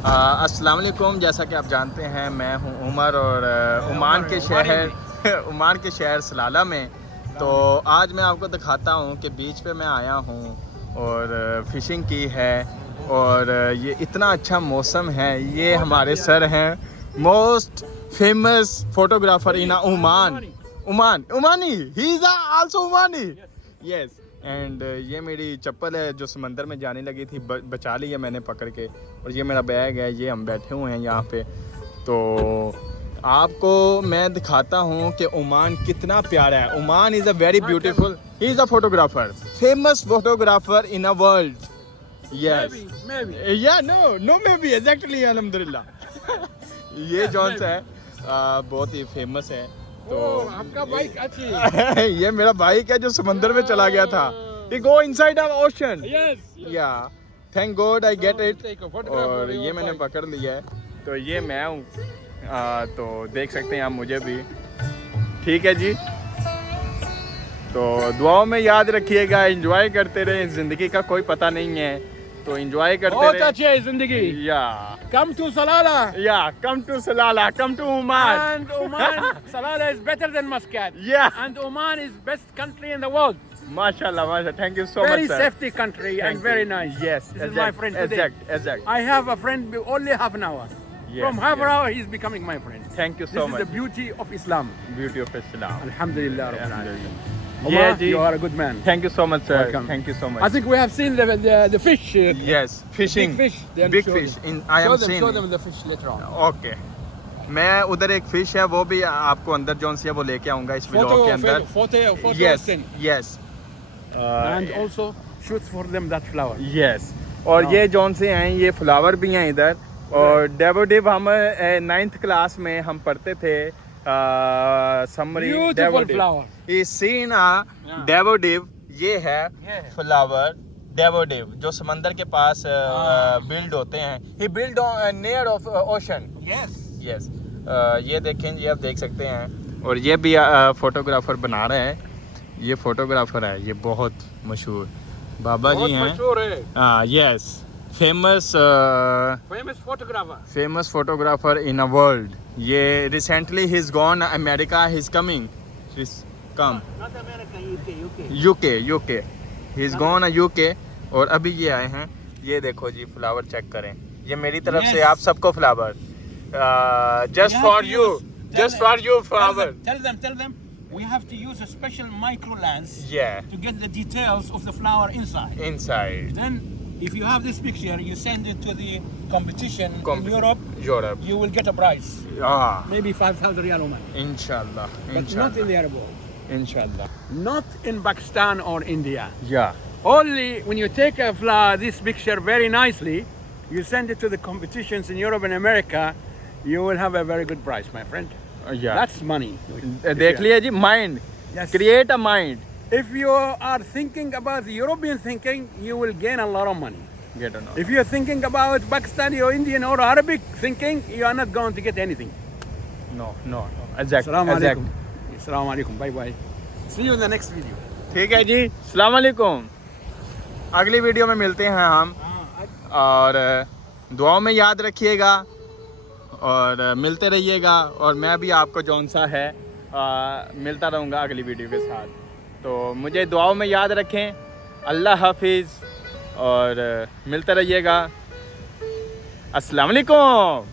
अस्सलाम वालेकुम। जैसा कि आप जानते हैं मैं हूं उमर और ओमान के शहर सलाला में। तो आज मैं आपको दिखाता हूं कि बीच पे मैं आया हूं और फ़िशिंग की है और ये इतना अच्छा मौसम है। ये हमारे सर हैं, most famous photographer in Omani, he is also Omani. Yes. And ये मेरी चप्पल है जो समंदर में जाने लगी थी, बचा ली है मैंने पकड़ के। और ये मेरा बैग है, ये हम बैठे हुए हैं यहाँ पे। तो आपको मैं दिखाता हूँ कि ओमान कितना प्यारा है। Oman is a very beautiful, he is a photographer, famous photographer in a world. Yes, या नो मे बी एग्जैक्टली, अल्हम्दुलिल्लाह। ये जॉन सा है, बहुत ही फेमस है। तो आपका बाइक अच्छी है। ये मेरा बाइक है जो समंदर में चला गया था। He go inside the ocean. Yes. Yeah. Thank God I get it. Take a photograph और of your ये मैंने bike. पकड़ लिया है। तो ये मैं हूँ। तो देख सकते हैं आप मुझे भी। ठीक है जी। तो दुआओं में याद रखिएगा, एंजॉय करते रहे। ज़िंदगी का कोई पता नहीं है, तो एंजॉय करते बहुत रहे। अच्छी है जिंदगी। या Come to Salalah. Come to Salalah, come to Oman. And Oman, Salalah is better than Muscat. Yeah. And Oman is best country in the world. माशाल्लाह माशाल्लाह, thank you so much Very sir. safety country and very nice. Yes, This is my friend today. exact. I have a friend only half an hour. Yes, From half an yes. hour, he's becoming my friend. Thank you This so is much. the beauty of Islam. Beauty of Islam. Alhamdulillah. Rabbil Alameen. Yeah, Omar, ji. you are a good man. Thank you so much, sir. Welcome. Thank you so much. I think we have seen the fish. Yes, fishing. Big fish. Then Big show fish. them. I am Show seeing. them the fish later on. Okay. मैं उधर एक fish है, वो भी आपको अंदर जौन सी है वो लेके आऊंगा इस व्लॉग के अंदर। Photo. Yes. And also shoot for them that flower. Yes. और ये जौन से हैं, ये फ्लावर भी हैं इधर। और डेवोडिव हम 9th क्लास में हम पढ़ते थे। Summary Beautiful flower. Is seen a डेवोडिव। ये है Yeah. फ्लावर डेवोडिव जो समंदर के पास बिल्ड होते हैं। He build near of ocean. Yes. Yes. ये देखें जी, आप देख सकते हैं। और ये भी फोटोग्राफर बना रहे हैं। ये फोटोग्राफर है, ये बहुत मशहूर बाबा जी हैं। मशहूर है। Yes, famous famous photographer in a world. ये recently he is gone America, he is coming, come Not America, UK. UK he is gone UK. और अभी ये आए हैं। ये देखो जी, फ्लावर चेक करें। ये मेरी तरफ से Yes. आप सबको flower, just We have for to you, use- just for you flower. Tell them. We have to use a special micro lens Yeah, to get the details of the flower inside. inside Then, if you have this picture, you send it to the competition in Europe. Europe. You will get a prize, maybe 5,000 riyal Oman, Inshallah, but not in the Arab world, Inshallah. not in Pakistan or India. Yeah. Only when you take a flower, this picture very nicely, you send it to the competitions in Europe and America, you will have a very good prize, my friend. Yeah. That's money. देख लिया जी, mind, Yes. Create a mind, If you are thinking about the European thinking, you will gain a lot of money. Get on. If you're thinking about Pakistani or Indian or Arabic thinking, you are not going to get anything. No exact. Assalamu alaikum. Assalamu alaikum. Bye bye. See you in the next video. ठीक है जी, अस्सलाम वालेकुम। अगली video में मिलते हैं हम, और दुआओं में याद रखिएगा और मिलते रहिएगा। और मैं भी आपको जौन सा है मिलता रहूँगा अगली वीडियो के साथ। तो मुझे दुआओं में याद रखें। अल्लाह हाफिज़ और मिलते रहिएगा। अस्सलाम वालेकुम।